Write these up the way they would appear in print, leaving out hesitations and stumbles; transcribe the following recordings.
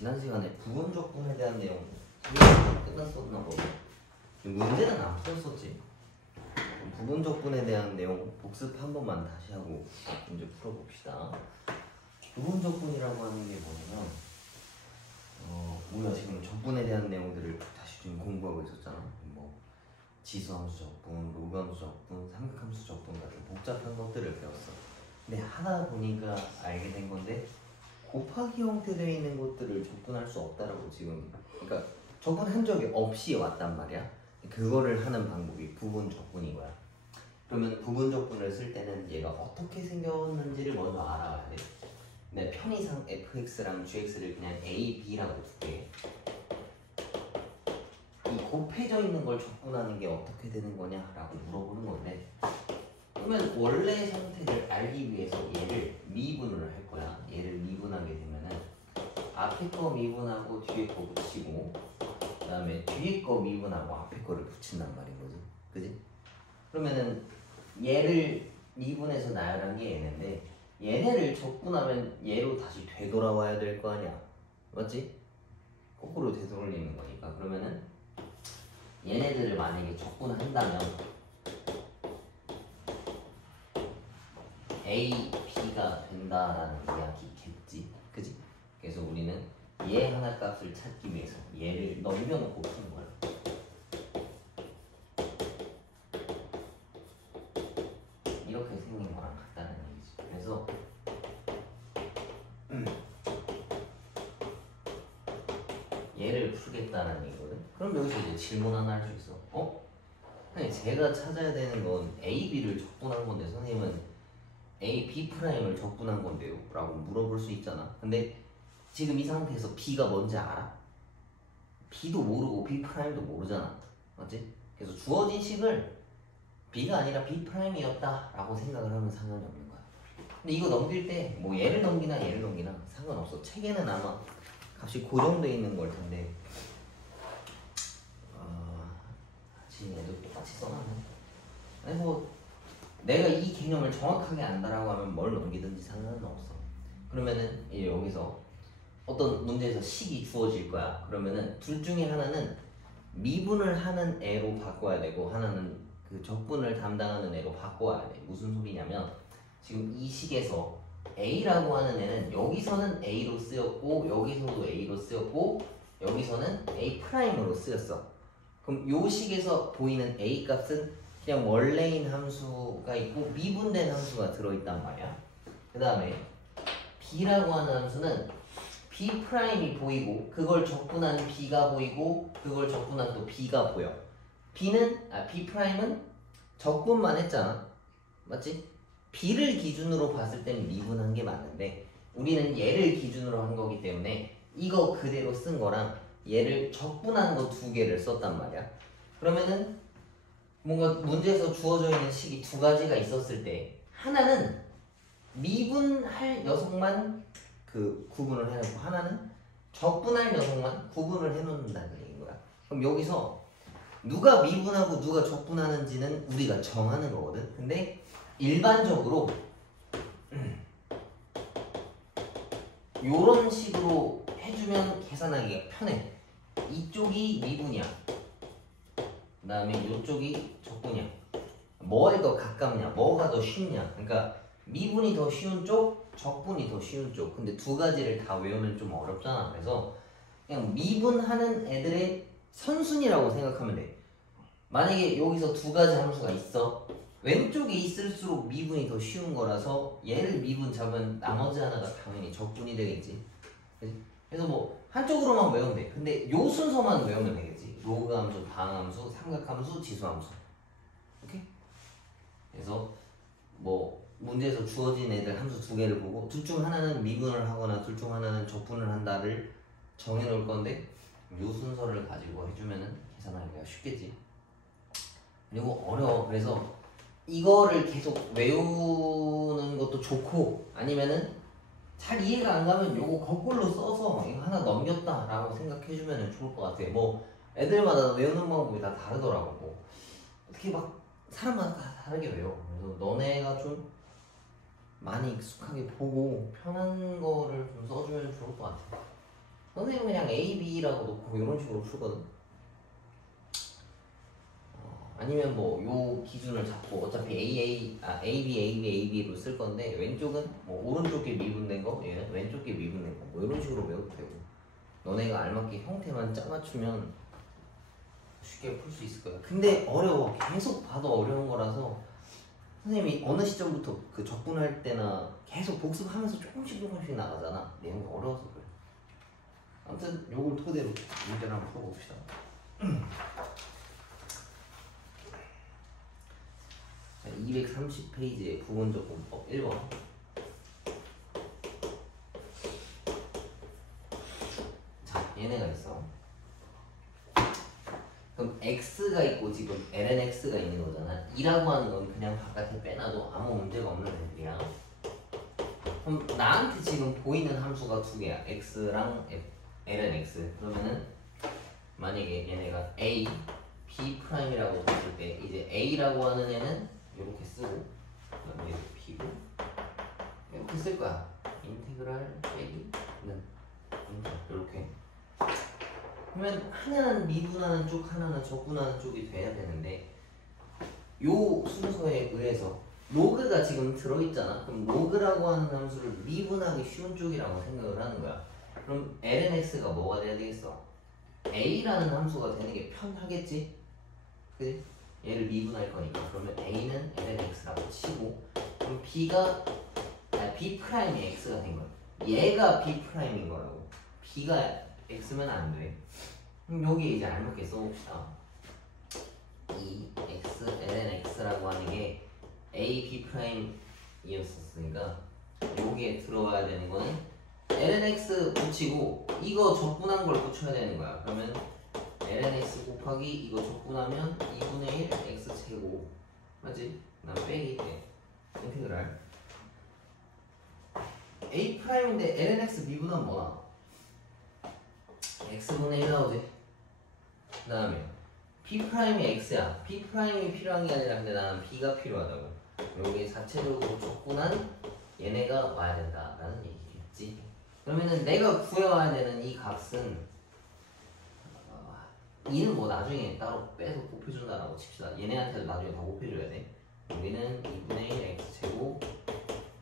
지난 시간에 부분 적분에 대한 내용 끝났었나 보네. 문제는 안 풀었었지. 부분 적분에 대한 내용 복습 한 번만 다시 하고 문제 풀어봅시다. 부분 적분이라고 하는 게 뭐냐면 우리가 지금 적분에 대한 내용들을 다시 지금 공부하고 있었잖아. 뭐 지수함수 적분, 로그함수 적분, 삼각함수 적분 같은 복잡한 것들을 배웠어. 근데 하다 보니까 알게 된 건데 곱하기 형태되어 있는 것들을 적분할 수 없다라고 지금, 그러니까 적분한 적이 없이 왔단 말이야. 그거를 하는 방법이 부분 적분인 거야. 그러면 부분 적분을 쓸 때는 얘가 어떻게 생겼는지를 먼저 알아야 돼. 내 편의상 fx랑 gx를 그냥 a, b라고 둘게. 이 곱해져 있는 걸 적분하는 게 어떻게 되는 거냐라고 물어보는 건데, 그러면 원래 상태를 알기 위해서 얘를 미분을 할 거야. 얘를 미분하게 되면은 앞에 거 미분하고 뒤에 거 붙이고, 그 다음에 뒤에 거 미분하고 앞에 거를 붙인단 말인 거지. 그지? 그러면은 얘를 미분해서 나열한 게 얘네인데, 얘네를 적분하면 얘로 다시 되돌아와야 될 거 아니야. 맞지? 거꾸로 되돌리는 거니까. 그러면은 얘네들을 만약에 적분한다면 A, B가 된다라는 이야기겠지. 그지? 그래서 우리는 얘 하나 값을 찾기 위해서 얘를 넘겨놓고 푸는 거야. 이렇게 생긴 거랑 같다는 얘기지. 그래서 얘를 풀겠다는 얘기거든. 그럼 여기서 이제 질문 하나 할 수 있어. 아니 제가 찾아야 되는 건 A, B를 적분한 건데 선생님은 A, B'을 적분한 건데요? 라고 물어볼 수 있잖아. 근데 지금 이 상태에서 B가 뭔지 알아? B도 모르고 B'도 모르잖아. 맞지? 그래서 주어진 식을 B가 아니라 B'이었다 라고 생각을 하면 상관이 없는 거야. 근데 이거 넘길 때 뭐 얘를 넘기나 얘를 넘기나 상관없어. 책에는 아마 값이 고정되어 있는 걸 텐데 지금 애들 똑같이 써놨네. 아니 뭐 내가 이 개념을 정확하게 안다라고 하면 뭘 넘기든지 상관은 없어. 그러면은 여기서 어떤 문제에서 식이 주어질 거야. 그러면은 둘 중에 하나는 미분을 하는 애로 바꿔야 되고 하나는 그 적분을 담당하는 애로 바꿔야 돼. 무슨 소리냐면 지금 이 식에서 A라고 하는 애는 여기서는 A로 쓰였고 여기서도 A로 쓰였고 여기서는 A'으로 쓰였어. 그럼 요 식에서 보이는 A 값은 그냥 원래인 함수가 있고 미분된 함수가 들어있단 말이야. 그 다음에 B라고 하는 함수는 B'이 보이고 그걸 적분한 B가 보이고 그걸 적분한 또 B가 보여. B'는 적분만 했잖아. 맞지? B를 기준으로 봤을 때는 미분한 게 맞는데 우리는 얘를 기준으로 한 거기 때문에 이거 그대로 쓴 거랑 얘를 적분한 거 두 개를 썼단 말이야. 그러면은 뭔가 문제에서 주어져 있는 식이 두 가지가 있었을 때 하나는 미분할 녀석만 그 구분을 해놓고 하나는 적분할 녀석만 구분을 해놓는다는 얘기인 거야. 그럼 여기서 누가 미분하고 누가 적분하는지는 우리가 정하는 거거든. 근데 일반적으로 요런 식으로 해주면 계산하기가 편해. 이쪽이 미분이야. 그 다음에 이쪽이 적분이야. 뭐에 더 가깝냐? 뭐가 더 쉽냐? 그러니까 미분이 더 쉬운 쪽, 적분이 더 쉬운 쪽. 근데 두 가지를 다 외우면 좀 어렵잖아. 그래서 그냥 미분하는 애들의 선순위라고 생각하면 돼. 만약에 여기서 두 가지 함수가 있어. 왼쪽에 있을수록 미분이 더 쉬운 거라서 얘를 미분 잡으면 나머지 하나가 당연히 적분이 되겠지. 그래서 뭐 한쪽으로만 외우면 돼. 근데 요 순서만 외우면 되겠지. 로그 함수, 방함수, 삼각함수, 지수함수. 오케이? 그래서 뭐 문제에서 주어진 애들 함수 두 개를 보고 둘 중 하나는 미분을 하거나 둘 중 하나는 적분을 한다를 정해 놓을 건데 요 순서를 가지고 해주면은 계산하기가 쉽겠지. 그리고 어려워. 그래서 이거를 계속 외우는 것도 좋고 아니면은 잘 이해가 안 가면 요거 거꾸로 써서 이거 하나 넘겼다 라고 생각해주면 좋을 것 같아. 뭐 애들마다 외우는 방법이 다 다르더라고. 뭐 어떻게 막 사람마다 다 다르게 외워. 그래서 너네가 좀 많이 익숙하게 보고 편한 거를 좀 써주면 좋을 것 같아. 선생님은 그냥 A, B라고 놓고 이런 식으로 풀거든. 아니면 뭐 요 기준을 잡고 어차피 AB로 쓸 건데 왼쪽은 뭐 오른쪽 게 미분된 거, 얘는 왼쪽 게 미분된 거, 뭐 이런 식으로 외워도 되고 너네가 알맞게 형태만 짜맞추면 쉽게 풀 수 있을 거야. 근데 어려워. 계속 봐도 어려운 거라서 선생님이 어느 시점부터 그 적분할 때나 계속 복습하면서 조금씩 나가잖아. 내용이 어려워서 그래. 아무튼 요걸 토대로 문제를 한번 풀어봅시다. 230페이지의 부분적분법 1번. 자, 얘네가 있어. 그럼 x가 있고 지금 lnx가 있는 거잖아. 2라고 하는 건 그냥 바깥에 빼놔도 아무 문제가 없는 애들이야. 그럼 나한테 지금 보이는 함수가 두 개야. x랑 lnx. 그러면은 만약에 얘네가 a, b'이라고 했을 때 이제 a라고 하는 애는 이렇게 쓰고 이렇게 b고 이렇게 쓸 거야. 인테그랄 빼기는 이렇게. 그러면 하나는 미분하는 쪽, 하나는 적분하는 쪽이 돼야 되는데 요 순서에 의해서 로그가 지금 들어있잖아. 그럼 로그라고 하는 함수를 미분하기 쉬운 쪽이라고 생각을 하는 거야. 그럼 lnx가 뭐가 돼야 되겠어? a라는 함수가 되는 게 편하겠지? 그치? 얘를 미분할 거니까. 그러면 a는 lnx라고 치고 그럼 b가 b'이 x가 된 거야. 얘가 b'인 거라고. b가 x면 안 돼. 그럼 여기에 이제 알맞게 써봅시다. 이 x lnx라고 하는 게 a b'이었으니까 여기에 들어와야 되는 거는 lnx 붙이고 이거 적분한 걸 붙여야 되는 거야. 그러면 lnx 곱하기 이거 적분하면 2분의 1 x제곱 맞지? 난 빼기 때 인테그랄 A'인데 lnx 미분하면 뭐나? x분의 1 나오지? 그 다음에 B'이 x야. B'이 필요한 게 아니라 근데 나는 B가 필요하다고. 여기 자체적으로 적분한 얘네가 와야 된다라는 얘기겠지. 그러면은 내가 구해와야 되는 이 값은 2는 뭐 나중에 따로 빼서 곱해준다라고 칩시다. 얘네한테도 나중에 다 곱해줘야 돼. 여기는 2분의 1 x제곱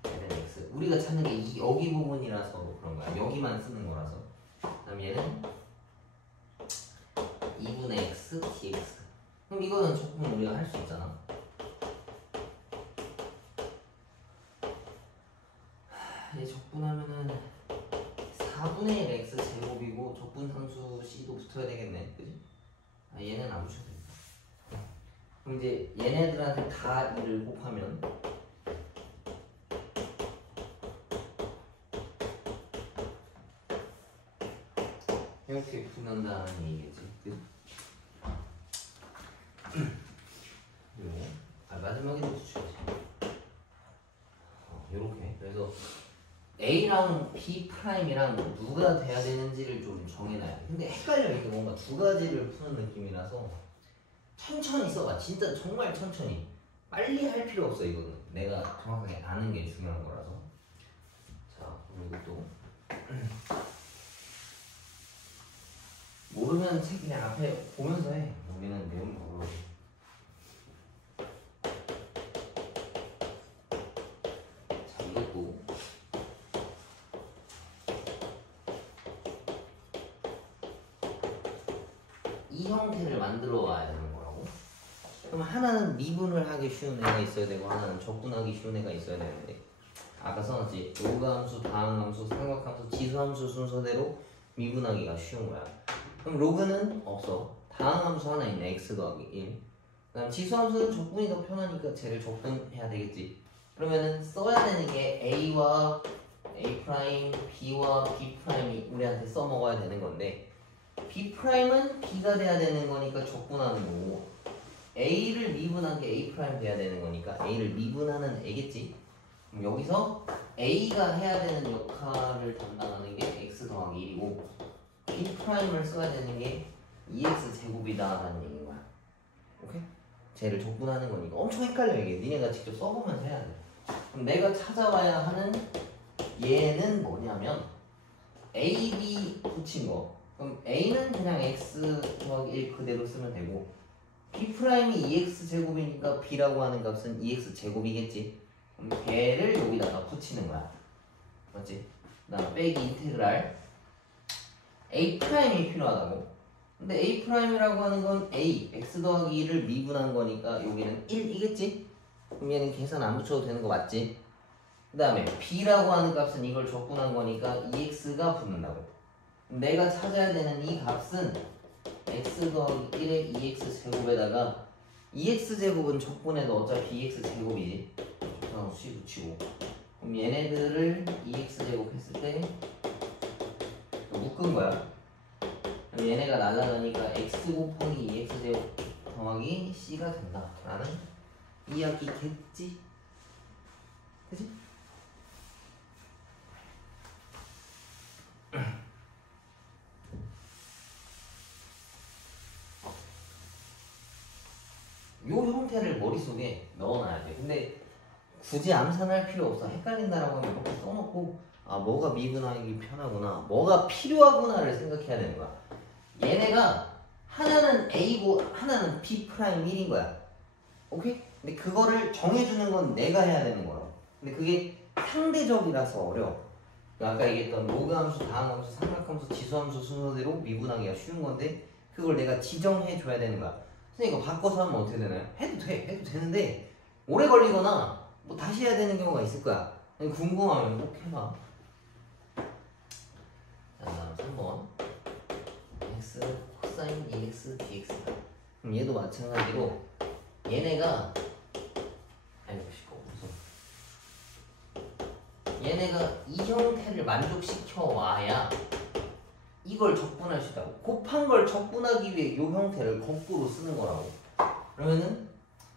lnx. 우리가 찾는 게 여기 부분이라서 그런 거야. 여기만 쓰는 거라서. 그다음 얘는 2분의 x dx. 그럼 이거는 적분 우리가 할 수 있잖아. 얘 적분하면은 4분의 1 x 제곱이고 적분 함수 c도 붙어야 되겠네, 그지? 얘는 안 붙여도 되겠다. 그럼 이제 얘네들한테 다 2를 곱하면 이렇게 붙는다는 얘기겠지, 그지? 그리고 마지막에도 붙여야지. 요렇게. 그래서 A랑 B'이랑 누가 돼야 되는지를 좀 정해놔야 돼. 근데 헷갈려. 이게 뭔가 두 가지를 푸는 느낌이라서 천천히 써봐. 진짜 정말 천천히. 빨리 할 필요 없어. 이거는 내가 정확하게 아는 게 중요한 거라서. 자, 그리고 또 모르면 책 그냥 앞에 보면서 해. 여기는 내용이 모르고. 자, 이것도 이 형태를 만들어 와야 되는 거라고. 그럼 하나는 미분을 하기 쉬운 애가 있어야 되고 하나는 적분하기 쉬운 애가 있어야 되는데 아까 써놨지. 로그함수, 다항함수, 삼각함수, 지수함수 순서대로 미분하기가 쉬운 거야. 그럼 로그는 없어. 다항함수 하나 있네. x 더하기 1. 그다음 지수함수는 적분이 더 편하니까 쟤를 적분해야 되겠지. 그러면은 써야 되는 게 a와 a', b와 b'이 우리한테 써먹어야 되는 건데 b'은 b가 돼야 되는 거니까 적분하는 거고 a를 미분한 게 a' 돼야 되는 거니까 a를 미분하는 애겠지. 그럼 여기서 a가 해야 되는 역할을 담당하는 게 x 더하기 1이고 b'을 써야 되는 게 2x 제곱이다 라는 얘기인 거야. 오케이? 쟤를 적분하는 거니까 엄청 헷갈려 이게. 니네가 직접 써보면서 해야 돼. 그럼 내가 찾아와야 하는 얘는 뭐냐면 A, B 붙인 거. 그럼 A는 그냥 x 더하기 1 그대로 쓰면 되고 B 프라임이 2x 제곱이니까 B라고 하는 값은 2x 제곱이겠지. 그럼 걔를 여기다가 붙이는 거야. 맞지? 그다음 빼기 인테그랄 A 프라임이 필요하다고. 근데 A 프라임이라고 하는 건 A x 더하기 1을 미분한 거니까 여기는 1이겠지? 그럼 얘는 계산 안 붙여도 되는 거 맞지? 그 다음에 B라고 하는 값은 이걸 적분한 거니까 2x가 붙는다고. 내가 찾아야 되는 이 값은 x 더하기 1의 2x 제곱에다가 2x 제곱은 적분해도 어차피 2x 제곱이지. C 붙이고 그럼 얘네들을 2x 제곱 했을 때 묶은 거야. 그럼 얘네가 날라가니까 x 곱하기 2x 제곱 더하기 c가 된다 라는 이야기겠지? 그치? 요 형태를 머릿속에 넣어놔야 돼. 근데 굳이 암산할 필요 없어. 헷갈린다라고 하면 이렇게 써놓고 아 뭐가 미분하기 편하구나 뭐가 필요하구나를 생각해야 되는 거야. 얘네가 하나는 A고 하나는 B 프라임 1인 거야. 오케이? 근데 그거를 정해주는 건 내가 해야 되는 거야. 근데 그게 상대적이라서 어려워. 아까 얘기했던 로그함수, 다항함수, 삼각함수, 지수함수 순서대로 미분하기가 쉬운 건데 그걸 내가 지정해 줘야 되는 거야. 선생님 이거 바꿔서 하면 어떻게 되나요? 해도 되는데 오래 걸리거나 뭐 다시 해야 되는 경우가 있을 거야. 궁금하면 꼭 해봐. 자, 3번 x 코사인 2x dx다. 그럼 얘도 마찬가지로 얘네가 얘네가 이 형태를 만족시켜 와야 이걸 적분할 수 있다고. 곱한 걸 적분하기 위해 이 형태를 거꾸로 쓰는 거라고. 그러면은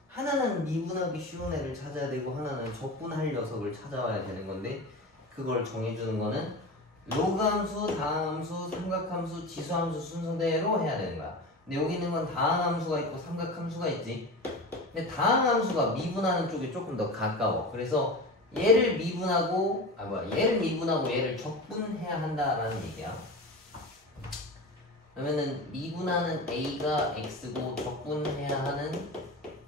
하나는 미분하기 쉬운 애를 찾아야 되고 하나는 적분할 녀석을 찾아와야 되는 건데 그걸 정해주는 거는 로그함수, 다항함수, 삼각함수, 지수함수 순서대로 해야 되는 거야. 근데 여기 있는 건 다항함수가 있고 삼각함수가 있지. 근데 다항함수가 미분하는 쪽이 조금 더 가까워. 그래서 얘를 미분하고 얘를 적분해야 한다라는 얘기야. 그러면은 미분하는 A가 X고 적분해야 하는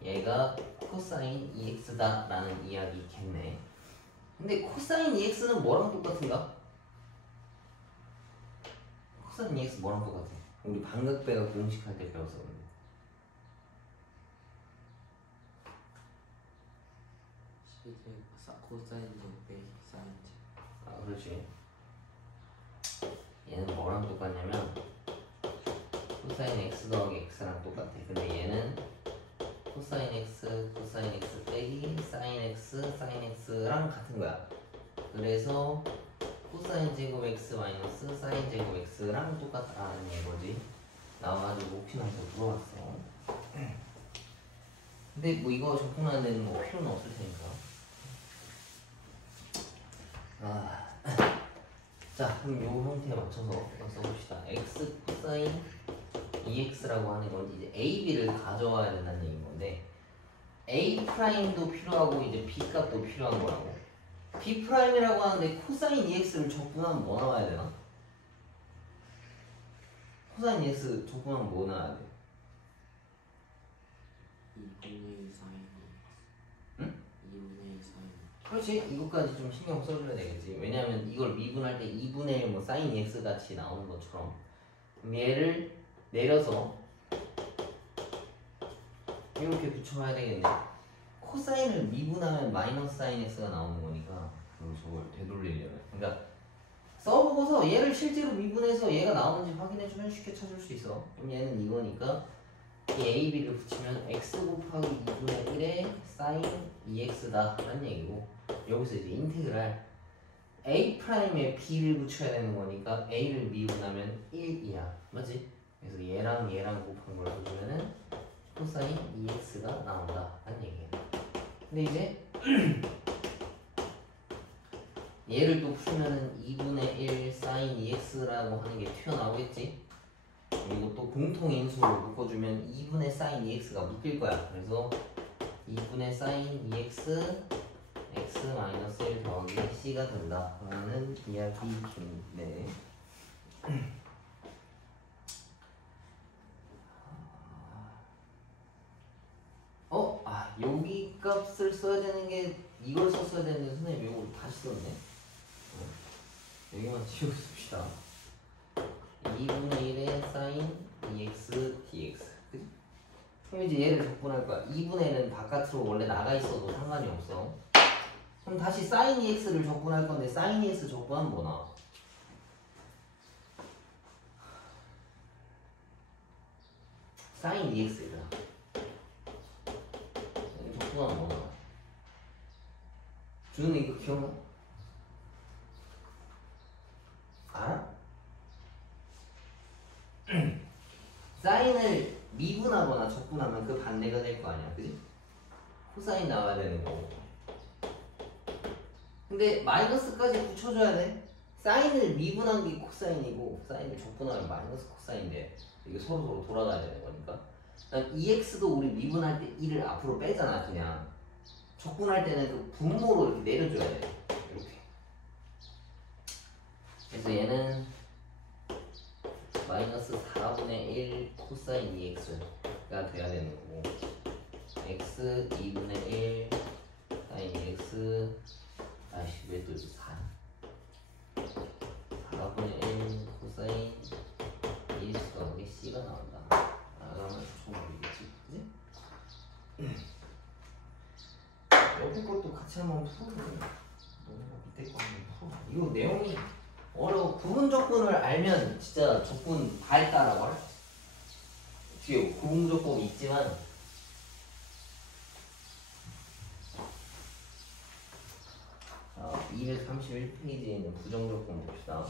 얘가 코사인 2X다 라는 이야기겠네. 근데 코사인 2X는 뭐랑 똑같은가? 코사인 2X 뭐랑 똑같아? 우리 반각배가 공식할 때 배웠어. 코사인 제곱에 사인 제곱. 아 그렇지. 얘는 뭐랑 똑같냐면 코사인 x 더하기 x랑 똑같아. 근데 얘는 코사인 x, 코사인 x 빼기 사인 x, 사인 x랑 같은 거야. 그래서 코사인 제곱 x 마이너스 사인 제곱 x랑 똑같다는 얘거지. 나와가지고 혹시나 해서 물어봤어. 근데 뭐 이거 적분하는 데는 뭐 필요는 없을 테니까. 자, 그럼 이 형태에 맞춰서 써봅시다. x 코사인 2x라고 하는 건 이제 a, b를 가져와야 된다는 얘기인 건데 a 프라임도 필요하고 이제 b 값도 필요한 거라고. b 프라임이라고 하는데 코사인 2x를 적분하면 뭐 나와야 되나? 코사인 2x 적분하면 뭐 나와야 돼? 2분의 2 사인. 응? 2분의 2 사인. 그렇지. 이것까지 좀 신경 써줘야 되겠지. 왜냐하면 이걸 미분할 때 2분의 1 뭐 사인 x 같이 나오는 것처럼. 그럼 얘를 내려서 이렇게 붙여야 되겠네. 코사인을 미분하면 마이너스 사인 x가 나오는 거니까 저걸 되돌리려면. 그러니까 써보고서 얘를 실제로 미분해서 얘가 나오는지 확인해주면 쉽게 찾을 수 있어. 그럼 얘는 이거니까 이 a, b를 붙이면 x 곱하기 2분의 1의 사인 2x다 라는 얘기고 여기서 이제 인테그랄 a''에 b를 붙여야 되는 거니까 a를 미분하면 1이야. 맞지? 그래서 얘랑 곱한 걸 해주면은 코사인 2x가 나온다 라는 얘기야. 근데 이제 얘를 또 풀면은 2분의 1 사인 2x라고 하는 게 튀어나오겠지? 그리고 또 공통인수를 묶어주면 2분의 사인 2x가 묶일 거야. 그래서 2분의 사인 2x x-1 더하기 c가 된다 라는 이야기인데 여기 값을 써야 되는 게 이걸 썼어야 되는데 선생님 이걸 다시 썼네. 여기만 지우고 씁시다. 2분의 1의 사인 2x dx. 그치? 그럼 이제 얘를 적분할 거야. 2분의 1은 바깥으로 원래 나가 있어도 상관이 없어. 그럼 다시 사인 2x를 적분할 건데 사인 2x 적분하면 뭐 나와? 사인 2x이다. 적분하면 뭐 나와? 준은 이거 기억나? 알아? 사인을 미분하거나 적분하면 그 반대가 될 거 아니야, 그지? 코사인 나와야 되는 거고. 근데 마이너스까지 붙여줘야 돼. 사인을 미분한 게 코사인이고 사인을 적분하면 마이너스 코사인인데 이게 서로 돌아가야 되는 거니까. 그다음 2x도 우리 미분할 때 1을 앞으로 빼잖아, 그냥. 적분할 때는 그 분모로 이렇게 내려줘야 돼. 이렇게. 그래서 얘는 마이너스 4분의 1 코사인 2x가 돼야 되는 거고, x 2분의 1 사인 2x, 아이씨 왜 또 4? 4분의 1 코사인 2x가 우리 c가 나온다. 그러면 정답이겠지, 그치? 옆에 것도 같이 한번 풀어보세요. 밑에 거 한번 풀어. 이거 내용이 어려워. 부분 적분을 알면 진짜 적분 다 했다라고 할. 뒤에 부분 적분이 있지만 자, 231페이지에 있는 부정 적분 봅시다.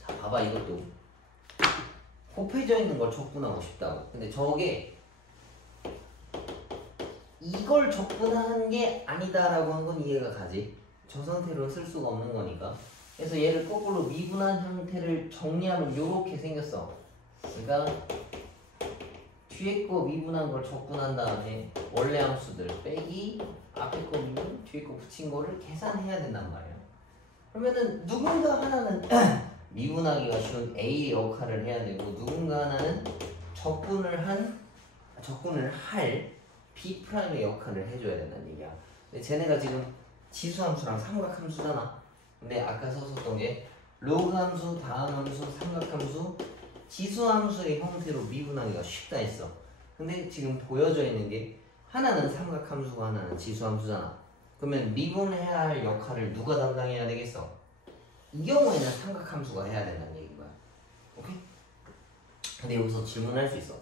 자, 봐봐. 이것도 곱해져 있는 걸 적분하고 싶다고. 근데 저게 이걸 적분하는 게 아니다라고 한 건 이해가 가지. 저 상태로 쓸 수가 없는 거니까. 그래서 얘를 거꾸로 미분한 형태를 정리하면 이렇게 생겼어. 그러니까 뒤에 거 미분한 걸 적분한 다음에 원래 함수들 빼기 앞에 거 미분 뒤에 거 붙인 거를 계산해야 된단 말이야. 그러면은 누군가 하나는 미분하기가 쉬운 A 역할을 해야 되고, 누군가 하나는 적분을 할 B'의 역할을 해줘야 된다는 얘기야. 근데 쟤네가 지금 지수함수랑 삼각함수잖아. 근데 아까 썼었던 게 로그 함수, 다음 함수, 삼각함수, 지수함수의 형태로 미분하기가 쉽다 했어. 근데 지금 보여져 있는 게 하나는 삼각함수고 하나는 지수함수잖아. 그러면 미분해야 할 역할을 누가 담당해야 되겠어? 이 경우에는 삼각함수가 해야 된다는 얘기인 거야. 오케이? 근데 여기서 질문할 수 있어.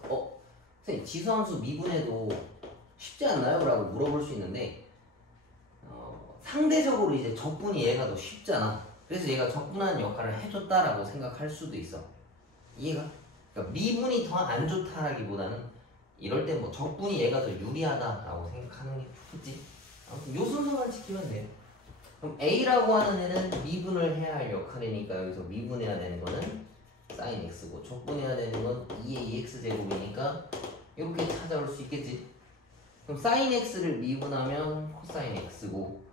선생님 지수함수 미분해도 쉽지 않나요? 라고 물어볼 수 있는데, 상대적으로 이제 적분이 얘가 더 쉽잖아. 그래서 얘가 적분하는 역할을 해줬다라고 생각할 수도 있어. 이해가? 그러니까 미분이 더 안 좋다라기보다는 이럴 때 뭐 적분이 얘가 더 유리하다라고 생각하는 게 좋겠지. 아무튼 요 순서만 지키면 돼요. 그럼 A라고 하는 애는 미분을 해야 할 역할이니까 여기서 미분해야 되는 거는 sin x고, 적분해야 되는 건 2의 2x제곱이니까 이렇게 찾아올 수 있겠지. 그럼 sin x를 미분하면 코사인 x고,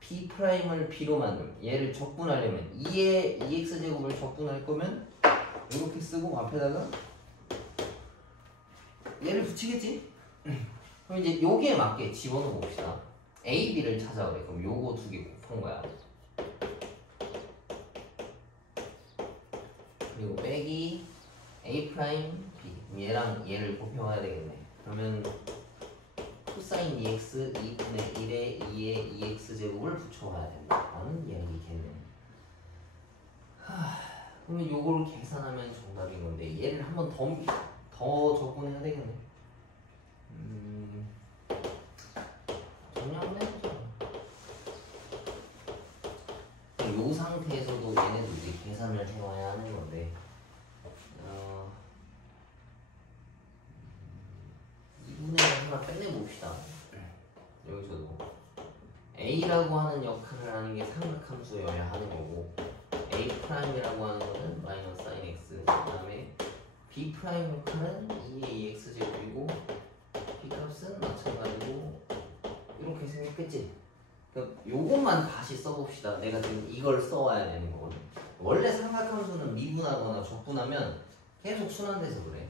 B'을 B로 만들면 얘를 적분하려면 2의 2x제곱을 적분할 거면 이렇게 쓰고 앞에다가 얘를 붙이겠지? 그럼 이제 여기에 맞게 집어넣어 봅시다. A, B를 찾아오래. 그럼 요거 두 개 곱한 거야. 그리고 빼기 A', B. 그럼 얘랑 얘를 곱해와야 되겠네. 그러면 코사인 2x 2분의 1에 2의 2x제곱을 붙여와야 된다라는 이야기겠네. 그러면 요걸 계산하면 정답인 건데 얘를 한 번 더 적분해야 되겠네. 정리 한번 해보자. 요 상태에서도 얘네도 이제 계산을 해와야 하는 건데, 이분의 하나 빼내봅시다. 여기서도 A라고 하는 역할을 하는 게 삼각함수여야 하는 거고, A'이라고 하는 거는 마이너스 sin x, 그 다음에 B' 역할은 2의 2x제곱이고, B 값은 마찬가지고 이렇게 생겼겠지? 그러니까 요것만 다시 써봅시다. 내가 지금 이걸 써와야 되는 거거든. 원래 삼각함수는 미분하거나 적분하면 계속 순환돼서 그래.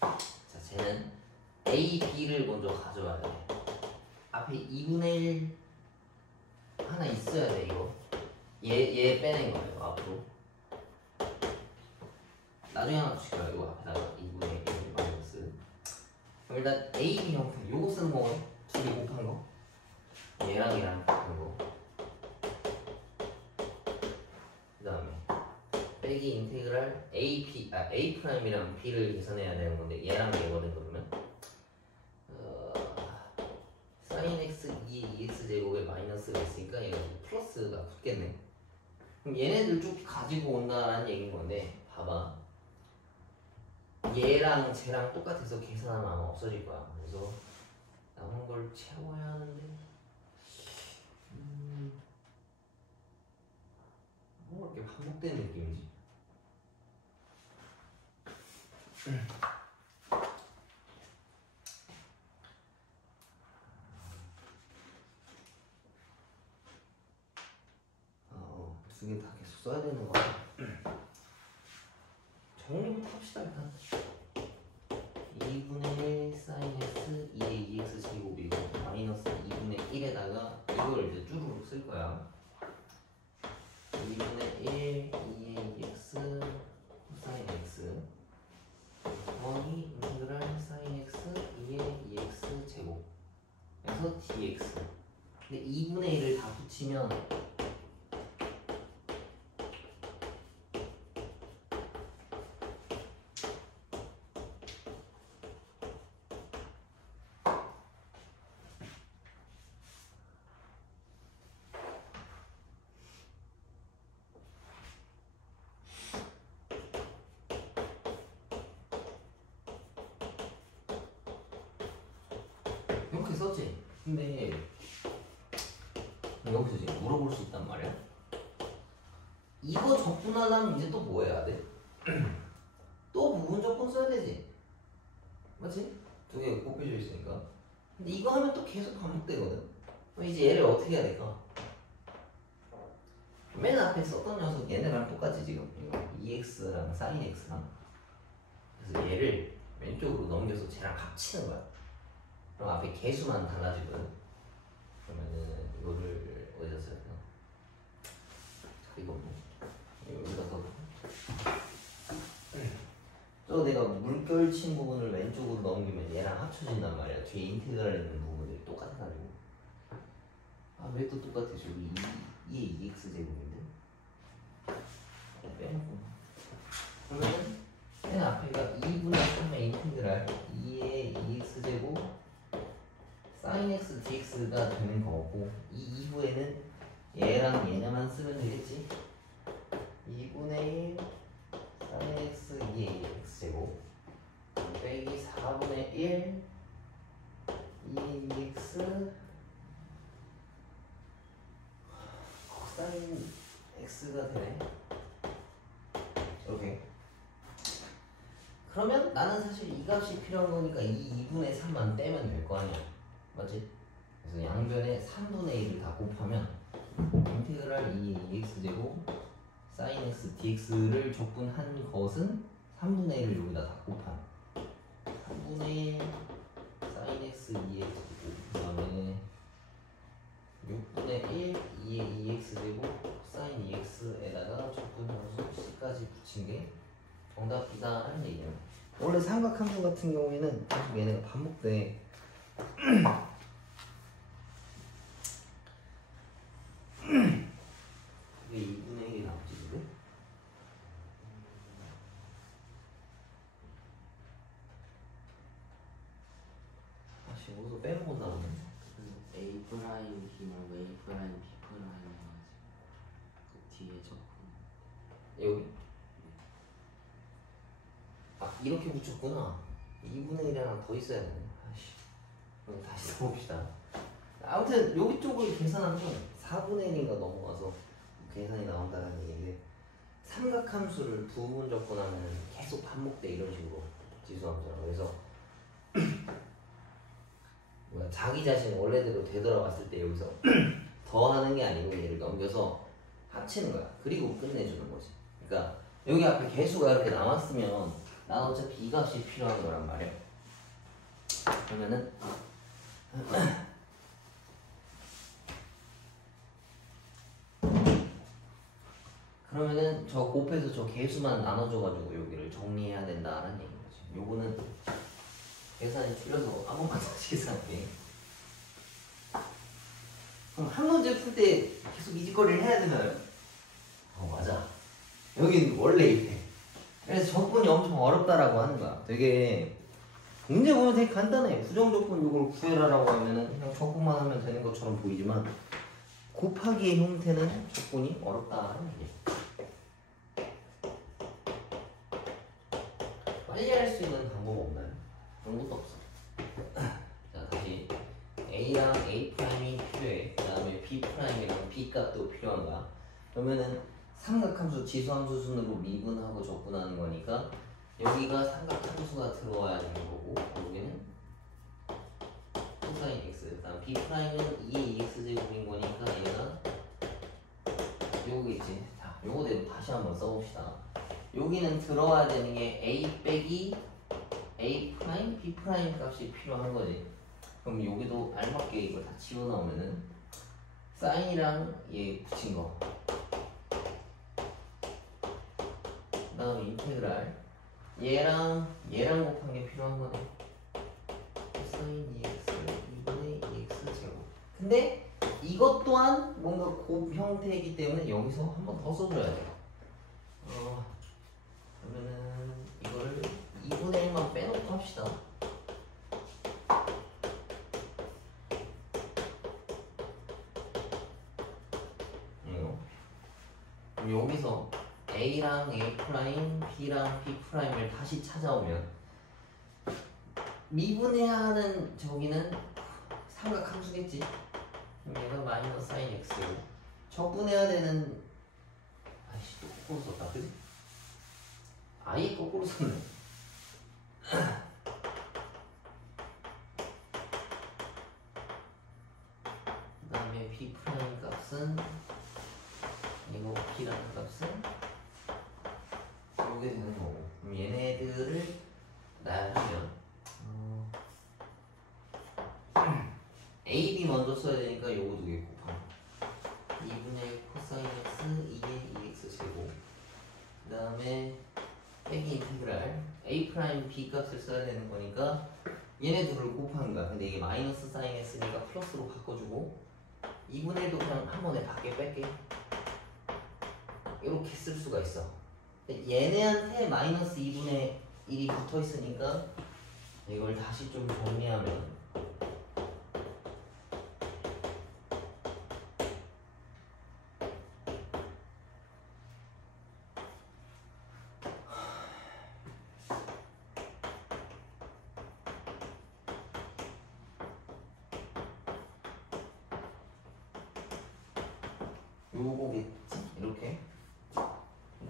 자, 쟤는 A, B를 먼저 가져와야 돼. 앞에 2분의 1 하나 있어야 돼, 이거. 얘 빼낸 거예요, 앞으로. 나중에 하나 붙일까요? 이거 앞에다가 2분의 1 마이너스. 그럼 일단 A, B 형태, 요거 쓰는 거거든? 둘이 곱한 거. 얘랑 얘랑 곱한 거. 그 다음에 빼기 인테그랄 A 프라임이랑 B를 계산해야 되는 건데 얘랑 얘거든. 그러면 sin x 2x 제곱에 마이너스가 있으니까 얘가 플러스가 붙겠네. 그럼 얘네들 쭉 가지고 온다는 얘기인 건데 봐봐. 얘랑 쟤랑 똑같아서 계산하면 아마 없어질 거야. 그래서 남은 걸 채워야 하는데 뭐 이렇게 반복되는 느낌이지? 두 개 다 계속 써야 되는 거야. 정리부터 합시다 일단. 2분의 1 sin x 2의 2x 제곱이고 마이너스 2분의 1에다가 이걸 이제 쭈루룩 쓸 거야. 2분의 1 2의 2x sin x 더하기 인테그랄 sin x 2의 2x 제곱 그래서 dx. 근데 2분의 1을 다 붙이면 이렇게 썼지? 근데 여기서 지금 물어볼 수 있단 말이야. 이거 적분하려면 이제 또 뭐 해야 돼? 또 부분 적분 써야 되지. 맞지? 두 개가 곱해져 있으니까. 근데 이거 하면 또 계속 반복되거든. 그럼 이제 얘를 어떻게 해야 될까? 맨 앞에 썼던 녀석 얘네랑 똑같지 지금. 이거 2x랑 sin x랑. 그래서 얘를 왼쪽으로 넘겨서 쟤랑 합치는 거야. 그럼 앞에 개수만 달라지거든. 그러면은 이거를 어디다 써야 되나? 이거 뭐 여기다 써도. 저 내가 물결친 부분을 왼쪽으로 넘기면 얘랑 합쳐진단 말이야. 뒤에 인테그랄 있는 부분들이 똑같아가지고. 아 왜 또 똑같아? 저기 2의 2x 제곱인데. 빼놓고. 그러면은 맨 앞에가 2분의 3의 인테그랄 2의 2x 제곱 sin x dx가 되는 거고, 이 이후에는 얘랑 얘네만 쓰면 되겠지. 2분의 1 sin x 2의 x 제곱 빼기 4분의 1 2의 2x sin x가 되네. 이렇게. 그러면 나는 사실 이 값이 필요한 거니까 이 2분의 3만 떼면 될 거 아니야. 맞지? 그래서 양변에 3분의 1을 다 곱하면 인테그랄 2의 2x 제곱 sin x dx를 적분한 것은 3분의 1을 여기다 다 곱한 3분의 1 sin x 2x 제곱 그 다음에 6분의 1 2의 2x 제곱 sin 2x에다가 적분함수 c까지 붙인 게 정답이다 하는 얘기야. 원래 삼각함수 같은 경우에는 계속 얘네가 반복돼. 왜 2분의 1이 나오지 지금? 아씨 어디서 빼먹고 나오네. A 프라임 B 말고 A 프라임 B 프라임 해가지고 그 뒤에 적분. 여기 아 이렇게 붙였구나. 2분의 1이 하나 더 있어야 되네. 아씨 그럼 다시 써봅시다. 아무튼 여기 쪽을 계산하면 4분의 1인가 넘어가서 계산이 나온다는 얘기인데, 삼각함수를 부분 적분하면 계속 반복돼 이런 식으로 지수함수라고. 그래서 뭐야 자기 자신 원래대로 되돌아왔을 때 여기서 더하는 게 아니고 얘를 넘겨서 합치는 거야. 그리고 끝내주는 거지. 그러니까 여기 앞에 개수가 이렇게 나왔으면 난 어차피 이 값이 필요한 거란 말이야. 그러면은 그러면은 저 곱해서 저 개수만 나눠줘가지고 여기를 정리해야 된다는 얘기인 거지. 요거는 계산이 틀려서 한 번만 다시 계산할게. 그럼 한 문제 풀 때 계속 이 짓거리를 해야 되나요? 맞아. 여긴 원래 이래. 그래서 조건이 엄청 어렵다라고 하는 거야. 되게 문제 보면 되게 간단해. 부정조건 이걸 구해라라고 하면은 그냥 조건만 하면 되는 것처럼 보이지만 곱하기의 형태는 조건이 어렵다는 얘기야. 빨리 할 수 있는 방법 없나요? 그런 것도 없어. 자, 다시 A랑 A 프라임이 필요해. 그 다음에 B 프라임이랑 B 값도 필요한 거야. 그러면은 삼각함수 지수함수 순으로 미분하고 적분하는 거니까 여기가 삼각함수가 들어와야 되는 거고 여기는 코사인 x. 그다음 B 프라임은 2의 2x 제곱인 거니까 얘가 요거겠지. 자, 요거대로 다시 한번 써봅시다. 여기는 들어와야 되는 게 A 빼기 A 프라임, B 프라임 값이 필요한 거지. 그럼 여기도 알맞게 이걸 다 집어넣으면은 사인이랑 얘 붙인 거. 그 다음에 인테그랄. 얘랑 곱한 게 필요한 거네. 사인 2x 2분의 2x 제곱. 근데 이것 또한 뭔가 곱 형태이기 때문에 여기서 한 번 더 써줘야 돼. 그러면은 이거를 2분의 1만 빼놓고 합시다. 그럼 여기서 A랑 A 프라임, B랑 B 프라임을 다시 찾아오면 미분해야 하는 저기는 삼각함수겠지. 그럼 얘가 마이너스 사인 x고 적분해야 되는 아이씨 또 거꾸로 썼다 그지? 아예 거꾸로 썼네. 그 다음에 B 프라임 값은 이거 B라는 값은 요게 되는 거고. 그럼 얘네들을 나열하면 A, B 먼저 써야 되니까 요거 두 개 곱하면 2분의 1 코사인 x 2의 2x 제곱. 그 다음에 빼기 인테그랄 A 프라임 B 값을 써야 되는 거니까 얘네 둘을 곱하는 거야. 근데 이게 마이너스 사인 x니까 플러스로 바꿔주고 2분의 1도 그냥 한 번에 밖에 뺄게. 이렇게 쓸 수가 있어. 얘네한테 마이너스 2분의 1이 붙어 있으니까 이걸 다시 좀 정리하면 요거겠지? 이렇게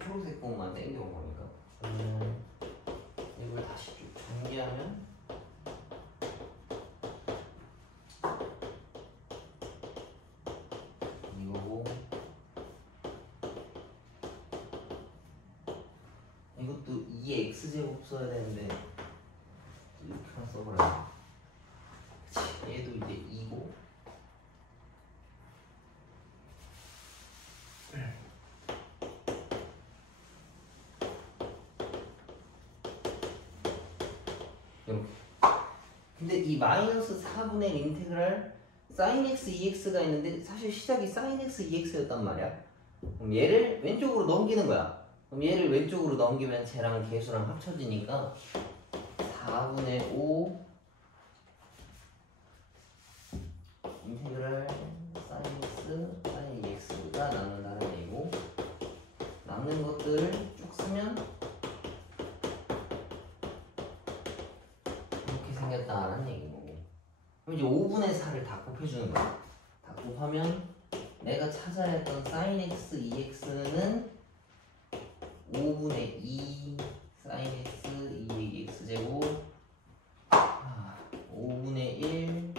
초록색 공만 땡겨온 거니까 이걸 다시 쭉 정리하면 이거고 이것도 2의 x제곱 써야 되는데 이렇게만 써버려. 그치? 얘도 이제 2고 이렇게. 근데 이 마이너스 4분의 1 인테그랄 sin x 2x가 있는데 사실 시작이 sin x 2x였단 말이야. 그럼 얘를 왼쪽으로 넘기는 거야. 그럼 얘를 왼쪽으로 넘기면 쟤랑 개수랑 합쳐지니까 4분의 5 인테그랄 sin x sin 2x가 남는다는 얘기고 남는 것들을 쭉 쓰면 이렇게 생겼다는 얘기인 거고. 그럼 이제 5분의 4를 다 곱해주는 거야. 다 곱하면 내가 찾아야 했던 sin x 2x는 5분의 2 sin x 2x 제곱 5분의 1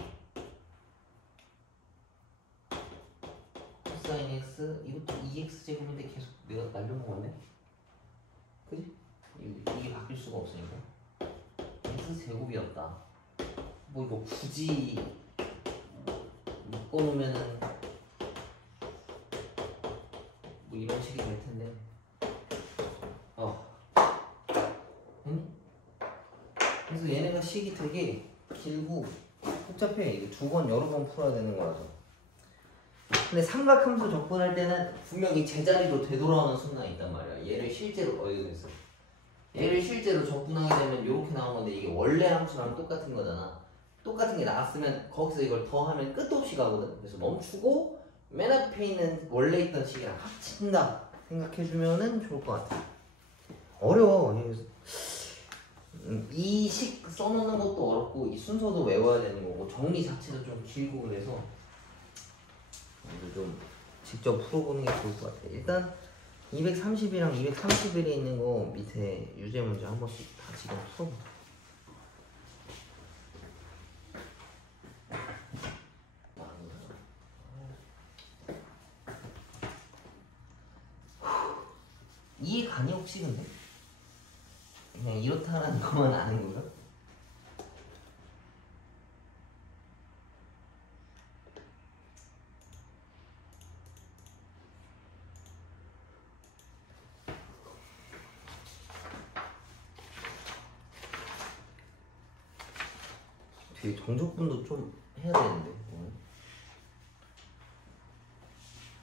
없다. 뭐 이거 굳이 묶어놓으면은 뭐 이런 식이 될 텐데. 그래서 얘네가 식이 되게 길고 복잡해. 이거 두 번 여러 번 풀어야 되는 거라서. 근데 삼각함수 접근할 때는 분명히 제자리로 되돌아오는 순간이 있단 말이야. 얘를 실제로 어디서 얘를 실제로 접근하게 되면 이렇게 나온 건데 이게 원래 함수랑 똑같은 거잖아. 똑같은 게 나왔으면 거기서 이걸 더하면 끝도 없이 가거든. 그래서 멈추고 맨 앞에 있는 원래 있던 식이랑 합친다 생각해주면은 좋을 것 같아. 어려워. 이 식 써놓는 것도 어렵고 이 순서도 외워야 되는 거고 정리 자체도 좀 길고 그래서 좀 직접 풀어보는 게 좋을 것 같아. 일단 230이랑 231에 있는 거 밑에 유제 문제 한 번씩 다 지금 풀어봐. 이해 가니 혹시 근데? 그냥 이렇다라는 것만 아는 거야? 뒤에 정적분도 좀 해야 되는데 오늘.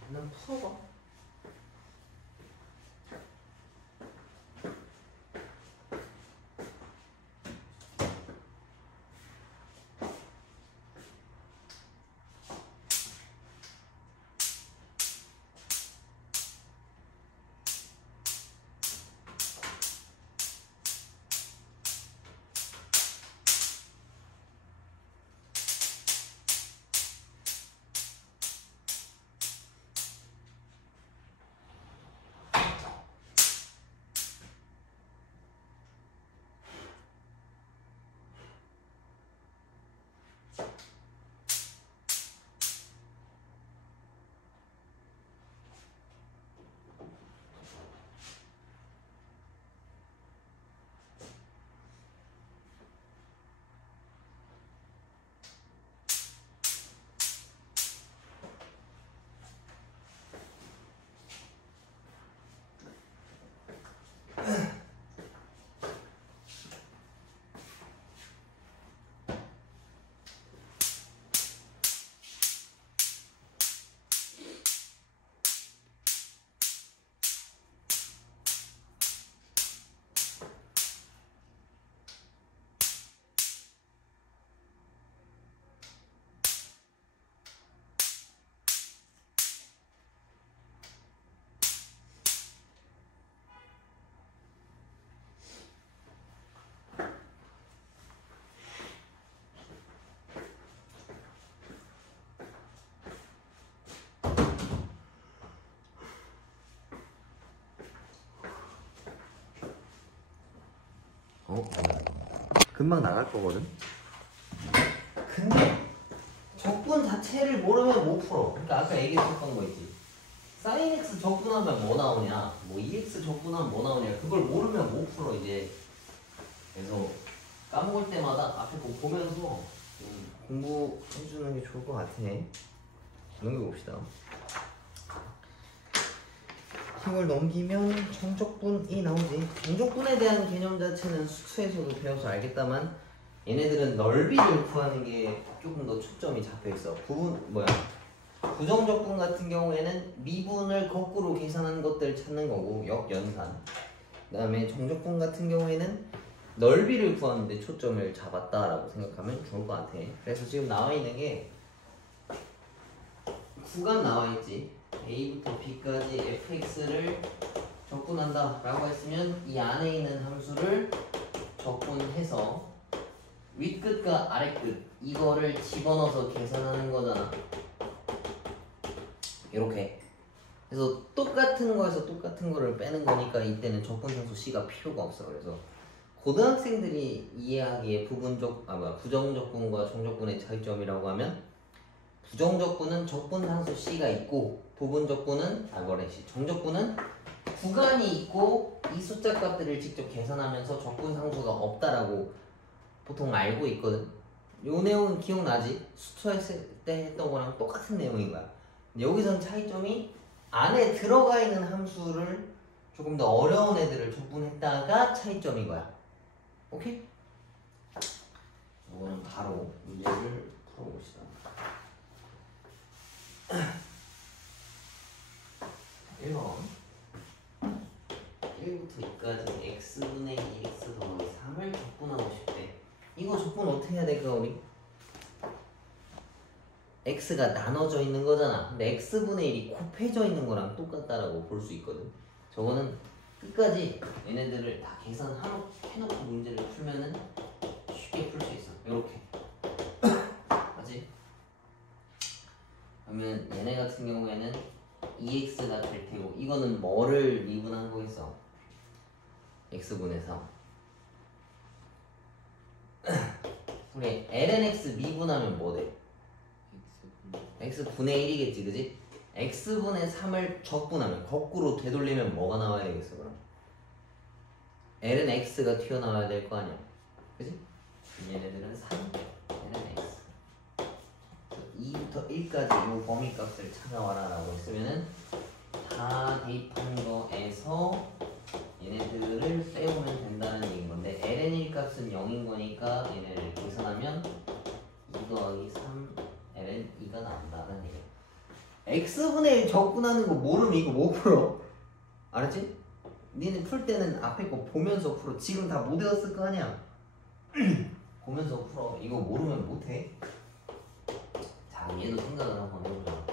그냥 풀어봐. 금방 나갈 거거든. 근데 적분 자체를 모르면 못 풀어. 그러니까 아까 얘기했었던 거 있지. sin x 적분하면 뭐 나오냐, 뭐 2x 적분하면 뭐 나오냐, 그걸 모르면 못 풀어 이제. 그래서 까먹을 때마다 앞에 거 보면서 공부해주는 게 좋을 것 같아. 넘겨봅시다. 이걸 넘기면 정적분이 나오지. 정적분에 대한 개념 자체는 숙소에서도 배워서 알겠다만 얘네들은 넓이를 구하는 게 조금 더 초점이 잡혀있어. 부정적분 같은 경우에는 미분을 거꾸로 계산한 것들 찾는 거고 역연산. 그 다음에 정적분 같은 경우에는 넓이를 구하는 데 초점을 잡았다라고 생각하면 좋을 것 같아. 그래서 지금 나와 있는 게 구간 나와 있지. A부터 B까지 fx를 적분한다 라고 했으면 이 안에 있는 함수를 적분해서 윗끝과 아랫끝 이거를 집어넣어서 계산하는 거잖아. 이렇게. 그래서 똑같은 거에서 똑같은 거를 빼는 거니까 이때는 적분상수 C가 필요가 없어. 그래서 고등학생들이 이해하기에 부정적분과 정적분의 차이점이라고 하면 부정적분은 적분상수 C가 있고 정적분은 구간이 있고 이 숫자 값들을 직접 계산하면서 적분상수가 없다라고 보통 알고 있거든. 요 내용은 기억나지? 수투했을 때 했던 거랑 똑같은 내용인 거야. 근데 여기선 차이점이 안에 들어가 있는 함수를 조금 더 어려운 애들을 적분했다가 차이점인 거야. 오케이? 이거는 바로 문제를 풀어봅시다. 1번 1부터 2까지 x분의 2x 더하기 3을 적분하고 싶대. 이거 적분 어떻게 해야 될까 우리? x가 나눠져 있는 거잖아. 근데 x분의 1이 곱해져 있는 거랑 똑같다라고 볼 수 있거든. 저거는 끝까지 얘네들을 다 계산해놓고 문제를 풀면은 쉽게 풀 수 있어. 이렇게. 맞지? 그러면 얘네 같은 경우에는 2x가 될 테고, 이거는 뭐를 미분한 거겠어? x분의 3. 우리 lnx 미분하면 뭐 돼? x분의 1이겠지, 그지? x분의 3을 적분하면, 거꾸로 되돌리면 뭐가 나와야 되겠어, 그럼? lnx가 튀어나와야 될 거 아니야, 그지? 얘네들은 3, lnx. 2부터 1까지 이 범위값을 찾아와라 라고 했으면은 다 대입한 거에서 얘네들을 빼오면 된다는 얘기인 건데, ln1 값은 0인 거니까 얘네를 계산하면 2 더하기 3 ln2가 나온다는 얘기야. x분의 1 적분하는 거 모르면 이거 못 풀어. 알았지? 니네 풀 때는 앞에 거 보면서 풀어. 지금 다 못 외웠을 거 아니야. 보면서 풀어. 이거 모르면 못해. 자, 얘도 생각을 한번 해보자.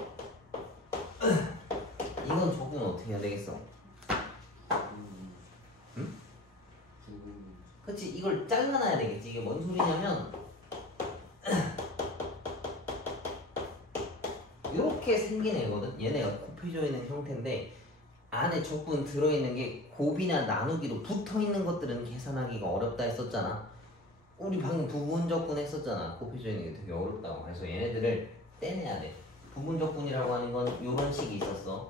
이건 적분 어떻게 해야 되겠어? 응? 그치, 이걸 잘라놔야 되겠지. 이게 뭔 소리냐면 이렇게 생긴 애거든. 얘네가 곱해져 있는 형태인데 안에 적분 들어있는 게 곱이나 나누기로 붙어있는 것들은 계산하기가 어렵다 했었잖아. 우리 방금 부분적분 했었잖아. 곱해져 있는 게 되게 어렵다고. 그래서 얘네들을 떼내야 돼. 부분적분이라고 하는 건 이런 식이 있었어.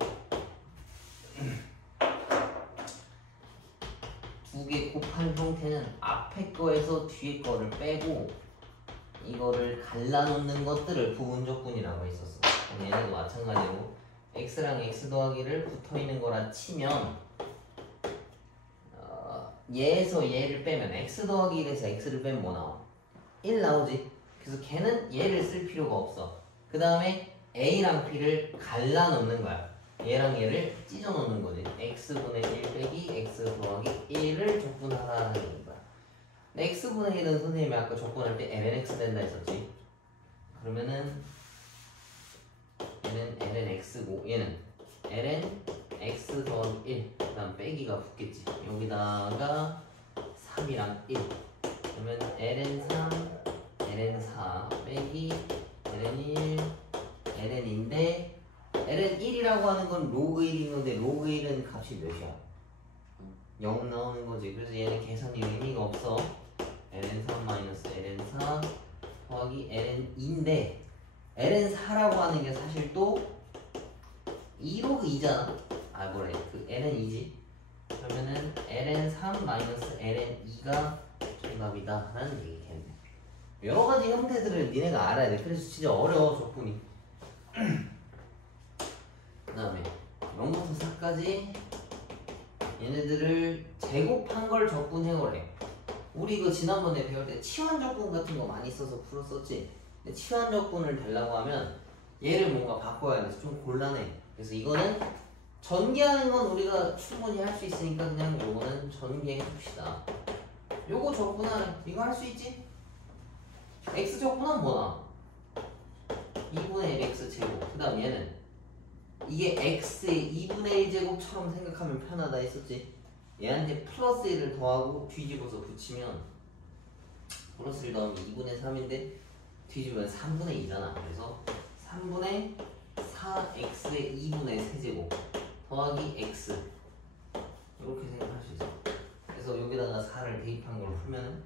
두 개 곱한 형태는 앞에 거에서 뒤에 거를 빼고 이거를 갈라놓는 것들을 부분적분이라고 했었어. 얘네도 마찬가지로 x랑 x 더하기를 붙어있는 거라 치면 얘에서 얘를 빼면 x 더하기 1에서 x를 빼면 뭐 나와? 1 나오지? 그래서 걔는 얘를 쓸 필요가 없어. 그 다음에 a랑 b를 갈라놓는 거야. 얘랑 얘를 찢어놓는 거지. x분의 1 빼기 x 더하기 1을 적분하라는 거야. 근데 x분의 1은 선생님이 아까 적분할 때 lnx 된다 했었지. 그러면은 얘는 lnx고 얘는 lnx 더하기 1, 그 다음 빼기가 붙겠지. 여기다가 3이랑 1 그러면 ln3, ln4 빼기 ln1, ln인데 ln1이라고 하는 건 로그 1인 건데 로그 1은 값이 몇이야? 0 나오는 거지. 그래서 얘는 계산이 의미가 없어. ln3 ln4 더하기 ln인데 ln4라고 하는 게 사실 또 2로그 2잖아. 아 뭐래, 그 ln2지. 그러면은 ln3 ln2가 정답이다 라는 얘기겠네. 여러가지 형태들을 니네가 알아야 돼. 그래서 진짜 어려워 적분이. 그 다음에 0부터 4까지 얘네들을 제곱한 걸 적분해오래. 우리 이거 지난번에 배울 때 치환적분 같은 거 많이 써서 풀었었지. 근데 치환적분을 달라고 하면 얘를 뭔가 바꿔야 돼서 좀 곤란해. 그래서 이거는 전개하는 건 우리가 충분히 할 수 있으니까 그냥 요거는 전개해 줍시다. 요거 적분하는 이거 할 수 있지? x 적분하면 뭐나? 2분의 x 제곱. 그 다음 얘는 이게 x의 2분의 1제곱처럼 생각하면 편하다 했었지. 얘한테 플러스 1을 더하고 뒤집어서 붙이면 플러스 1 더하면 2분의 3인데 뒤집으면 3분의 2잖아. 그래서 3분의 4x의 2분의 세제곱 더하기 x 이렇게 생각할 수 있어. 그래서 여기다가 4를 대입한 걸 풀면은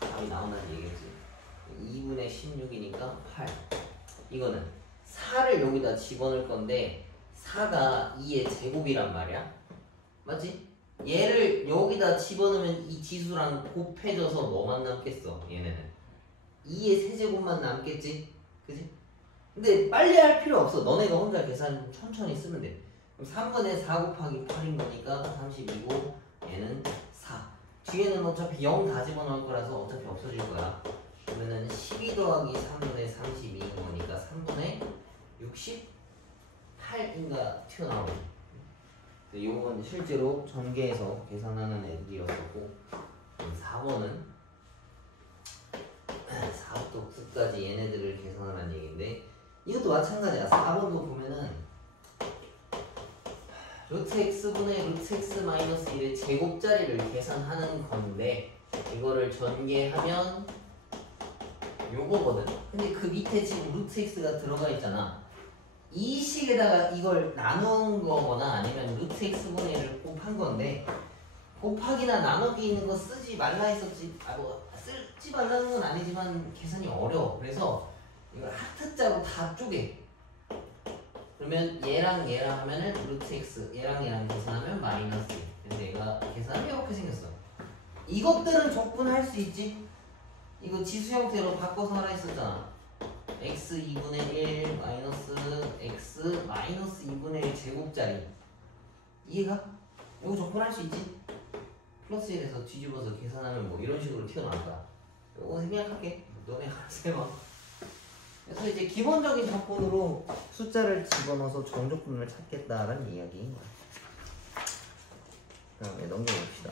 답이 나온다는 얘기겠지. 2분의 16이니까 8. 이거는 4를 여기다 집어넣을 건데 4가 2의 제곱이란 말이야. 맞지? 얘를 여기다 집어넣으면 이 지수랑 곱해져서 뭐만 남겠어 얘네는 2의 세제곱만 남겠지 그지? 근데 빨리 할 필요 없어 너네가 혼자 계산 천천히 쓰면 돼 그럼 3분의 4 곱하기 8인 거니까 32고 얘는 4 뒤에는 어차피 0 다 집어넣을 거라서 어차피 없어질 거야 그러면은 12 더하기 3분의 32인 거니까 3분의 68인가 튀어나오네 요건 실제로 전개해서 계산하는 애들이었었고 4번은 4도 끝까지 얘네들을 계산하는 얘기인데 이것도 마찬가지야 4번도 보면은 루트 x분의 루트 x 마이너스 1의 제곱자리를 계산하는 건데 이거를 전개하면 요거거든 근데 그 밑에 지금 루트 x가 들어가 있잖아 이 식에다가 이걸 나눈 거거나 아니면 루트 x분의 1을 곱한 건데 곱하기나 나누기 있는 거 쓰지 말라 했었지 뭐 쓰지 말라는 건 아니지만 계산이 어려워 그래서 이걸 하트자로 다 쪼개 그러면 얘랑 얘랑 하면은 루트 x 얘랑 얘랑 계산하면 마이너스 그래서 얘가 계산하면 이렇게 생겼어 이것들은 적분할 수 있지 이거 지수 형태로 바꿔서 하라 했었잖아 x 2분의 1 마이너스 x 마이너스 2분의 1 제곱자리 이해가? 이거 적분할 수 있지? 플러스 1에서 뒤집어서 계산하면 뭐 이런 식으로 튀어나올 거야 이거 생략할게 너네 알아서 해봐 그래서 이제 기본적인 적분으로 숫자를 집어넣어서 정적분을 찾겠다라는 이야기인 거야 그 다음에 넘겨봅시다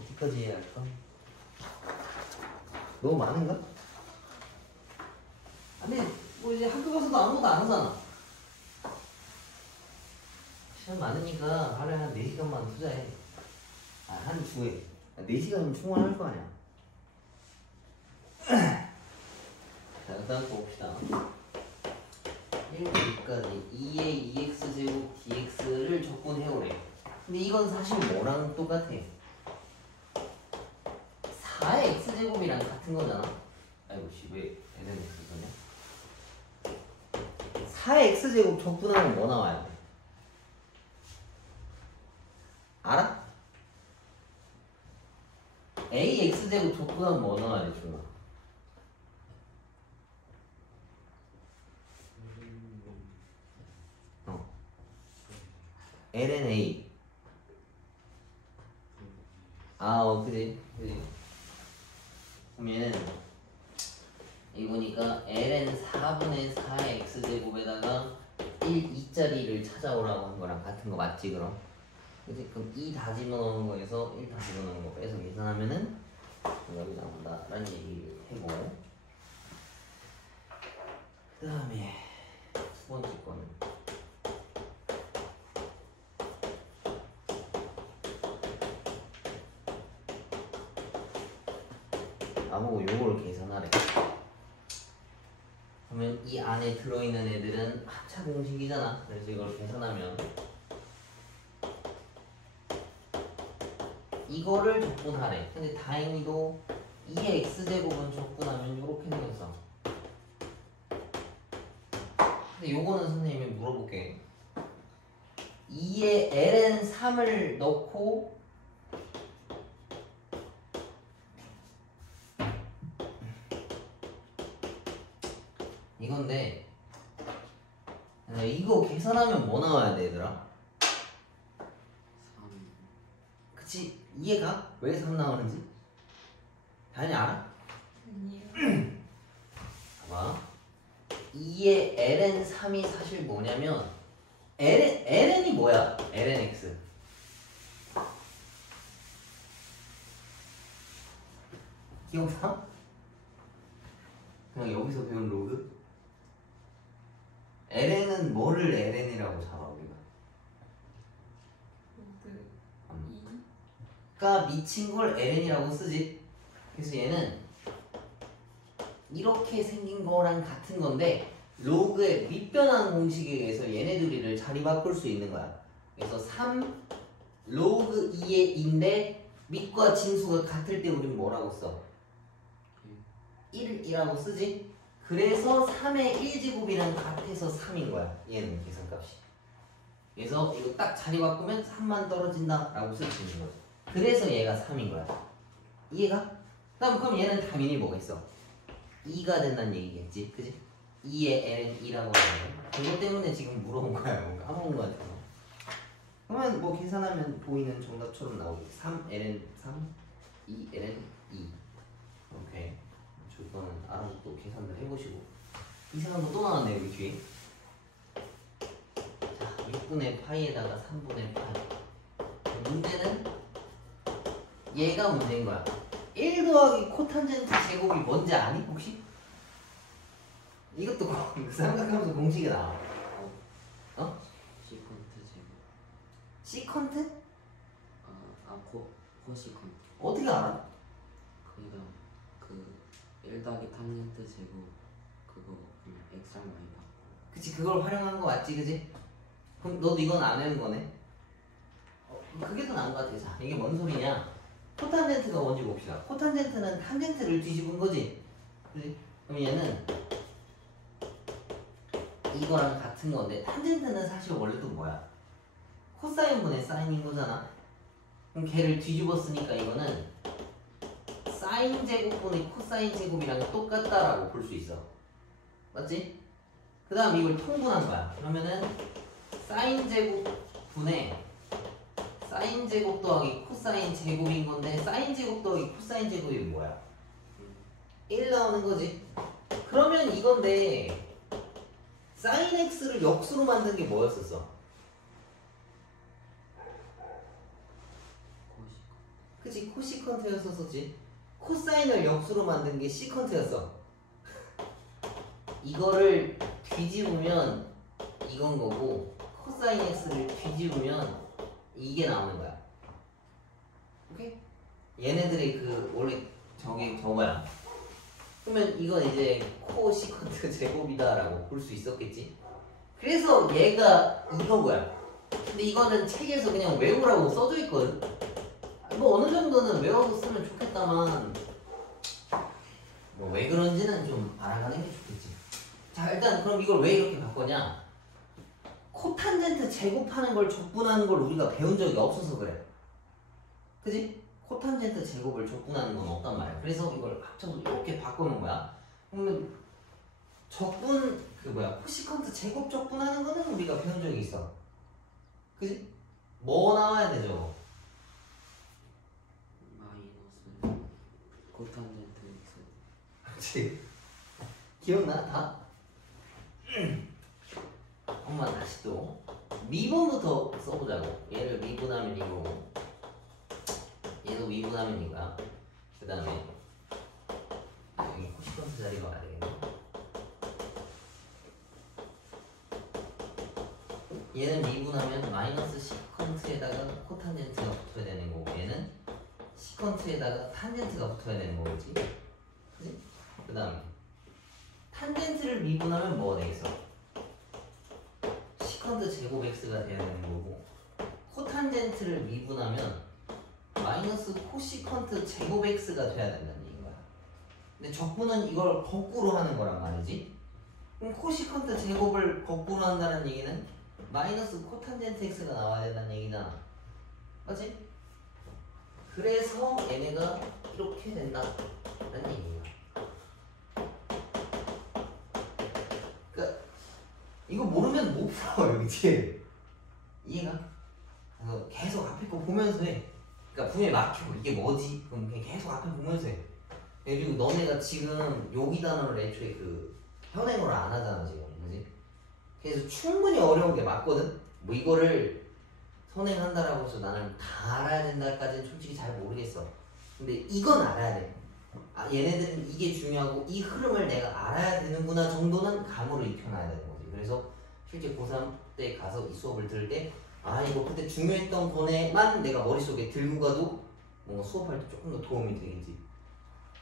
어디까지 해야 할까? 너무 많은가? 아니 뭐 이제 학교 가서도 아무것도 안 하잖아 시간 많으니까 하루에 한 4시간만 투자해 한 주에 4시간이면 충분할 거 아니야 자 일단 봅시다 1부까지 2의 2x제곱 dx를 적분해오래 근데 이건 사실 뭐랑 똑같아 4의 x제곱이랑 같은 거잖아 아이고 씨 왜 n은 x 썼냐 4의 x제곱 적분하면 뭐 나와야 돼? 알아? ax제곱 적분하면 뭐 나와야 돼 중아? ln a 그지 그러면 이거니까 ln 4분의 4의 x제곱에다가 2자리를 찾아오라고 한 거랑 같은 거 맞지 그럼? 그치? 그럼 2 다 집어넣은 거에서 1 다 집어넣은 거 빼서 계산하면은 여기 나온다 라는 얘기를 해고 그 다음에 두 번째 거는 나보고 요거를 계산하래 그러면 이 안에 들어있는 애들은 합차 공식이잖아 그래서 이걸 계산하면 이거를 적분하래 근데 다행히도 2의 x제곱은 적분하면 요렇게 생겼어 근데 요거는 선생님이 물어볼게 2의 ln 3을 넣고 이건데 이거 계산하면 뭐 나와야 돼 얘들아? 3 그치? 이해가? 왜 3 나오는지? 다현이 알아? 아니에요. 봐봐 2의 ln 3이 사실 뭐냐면 ln이 뭐야? lnx 기억나? 그냥 여기서 배운 로그? ln은 뭐를 ln이라고 잡아 우리가? 로그 2가 미친 걸 ln이라고 쓰지 그래서 얘는 이렇게 생긴 거랑 같은 건데 로그의 밑변환 공식에 의해서 얘네 둘이를 자리 바꿀 수 있는 거야 그래서 3 로그 2의 2인데 밑과 진수가 같을 때 우리는 뭐라고 써? 1이라고 쓰지? 그래서 3의 1제곱이랑 같아서 3인 거야 얘는 계산값이 그래서 이거 딱 자리 바꾸면 3만 떨어진다 라고 쓸 수 있는 거죠. 그래서 얘가 3인 거야. 이해가? 그럼 얘는 당연히 뭐가 있어? 2가 된다는 얘기겠지, 그지? 2의 l은 2라고 하는 거. 그것 때문에 지금 물어본 거야. 뭔가 까먹은 거 같아. 그러면 뭐 계산하면 보이는 정답처럼 나오고 3l은 3, 2l은 2. 오케이. 저거는 알아서 또 계산을 해보시고. 이상한 거 또 나왔네 여기 뒤에. 자, 6분의 파이에다가 3분의 파이. 문제는 얘가 문제인 거야. 1 더하기 코탄젠트 제곱이 뭔지 아니 혹시? 이것도 삼각하면서 공식이 나와. 어? 시컨트 제곱. 시컨트? 코시컨트. 어떻게 알아? 그니까 그 1 더하기 탄젠트 제곱 그거 그냥 x랑 y 바꿔. 그치, 그걸 활용한 거 맞지, 그지? 그럼 너도 이건 안 외운 거네? 그게 더 나은 거 같아. 자, 이게 뭔 소리냐? 코탄젠트가 뭔지 봅시다. 코탄젠트는 탄젠트를 뒤집은 거지, 그지? 그럼 얘는 이거랑 같은 건데, 탄젠트는 사실 원래 또 뭐야? 코사인분의 사인인 거잖아. 그럼 걔를 뒤집었으니까 이거는 사인 제곱분의 코사인 제곱이랑 똑같다라고 볼 수 있어. 맞지? 그 다음 이걸 통분한 거야. 그러면은 사인 제곱분의 사인 제곱 더하기 코사인 제곱인 건데, 사인 제곱 더하기 코사인 제곱이 뭐야? 1 나오는 거지. 그러면 이건데 사인 x를 역수로 만든 게 뭐였었어? 그치, 코시컨트였었지. 코사인을 역수로 만든 게 시컨트였어. 이거를 뒤집으면 이건 거고, 코사인 x를 뒤집으면 이게 나오는 거야. 오케이? 얘네들이 그 원래 저기 저거야. 그러면 이건 이제 코시컨트 제곱이다라고 볼 수 있었겠지. 그래서 얘가 이거고야. 근데 이거는 책에서 그냥 외우라고 써져 있거든. 뭐 어느 정도는 외워서 쓰면 좋겠다만, 뭐 왜 그런지는 좀 알아가는 게 좋겠지. 자, 일단 그럼 이걸 왜 이렇게 바꾸냐? 코탄젠트 제곱하는 걸 적분하는 걸 우리가 배운 적이 없어서 그래. 그지? 코탄젠트 제곱을 적분하는 건 없단 말이야. 그래서 이걸 합쳐서 이렇게 바꾸는 거야. 그러면 적분 코시컨트 제곱 적분하는 거는 우리가 배운 적이 있어. 그지? 뭐 나와야 되죠? 마이너스 코탄젠트 x. 그렇지. 기억나? 다? 엄마 다시 또 미분부터 써보자고. 얘를 미분하면 이거고, 얘도 미분하면 이거야. 그 다음에 여기 코시컨트 자리가 와야 되겠네. 얘는 미분하면 마이너스 시컨트에다가 코탄젠트가 붙어야 되는 거고, 얘는 시컨트에다가 탄젠트가 붙어야 되는 거지. 그치? 그 다음에 탄젠트를 미분하면 뭐가 되겠어? 시컨트 제곱 x가 돼야 되는 거고, 코탄젠트를 미분하면 마이너스 코시컨트 제곱 x가 돼야 된다는 얘기인 거야. 근데 적분은 이걸 거꾸로 하는 거란 말이지. 그럼 코시컨트 제곱을 거꾸로 한다는 얘기는 마이너스 코탄젠트 x가 나와야 된다는 얘기잖아. 맞지? 그래서 얘네가 이렇게 된다는 얘기야. 그러니까 이거 모르면 못 풀어 여기 뒤에. 이해가? 그래서 계속 앞에 거 보면서 해. 그러니까 분명히 막혀. 이게 뭐지? 그럼 그냥 계속 앞에 보면서 해. 그리고 너네가 지금 여기 단어를 애초에 그 현행어를 안 하잖아 지금, 그지? 그래서 충분히 어려운 게 맞거든. 뭐 이거를 선행한다라고 해서 나는 다 알아야 된다까지는 솔직히 잘 모르겠어. 근데 이건 알아야 돼. 아, 얘네들은 이게 중요하고 이 흐름을 내가 알아야 되는구나 정도는 감으로 익혀놔야 되는 거지. 그래서 실제 고3 때 가서 이 수업을 들을 때, 아 이거 그때 중요했던 거네만 내가 머릿속에 들고 가도 뭔가 수업할 때 조금 더 도움이 되겠지.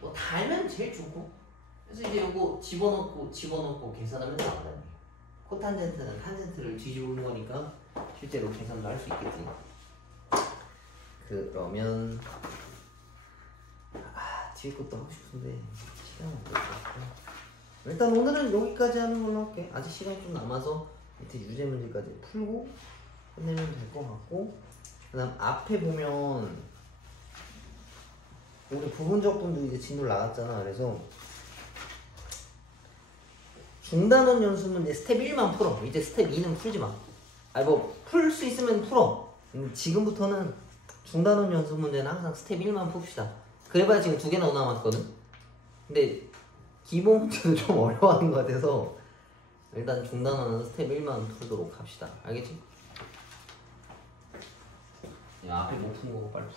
뭐 다 알면 제일 좋고. 그래서 이제 이거 집어넣고 계산하면 나온다는 거야. 코탄젠트는 탄젠트를 뒤집은 거니까 실제로 계산도 할 수 있겠지. 그러면 뒤에 것도 하고 싶은데 시간이 없어서 일단 오늘은 여기까지 하는 걸로 할게. 아직 시간이 좀 남아서 밑에 유제 문제까지 풀고 끝내면 될 것 같고, 그다음 앞에 보면 우리 부분적분도 이제 진도 나갔잖아. 그래서 중단원 연수 문제 스텝 1만 풀어. 이제 스텝 2는 풀지 마. 아니 뭐 풀 수 있으면 풀어. 지금부터는 중단원 연수 문제는 항상 스텝 1만 풉시다. 그래봐야 지금 2개나 남았거든. 근데 기본 문제도 좀 어려워하는 것 같아서 일단 중단원은 스텝 1만 풀도록 합시다. 알겠지? 야 앞에 못 푼 거 빨리 풀.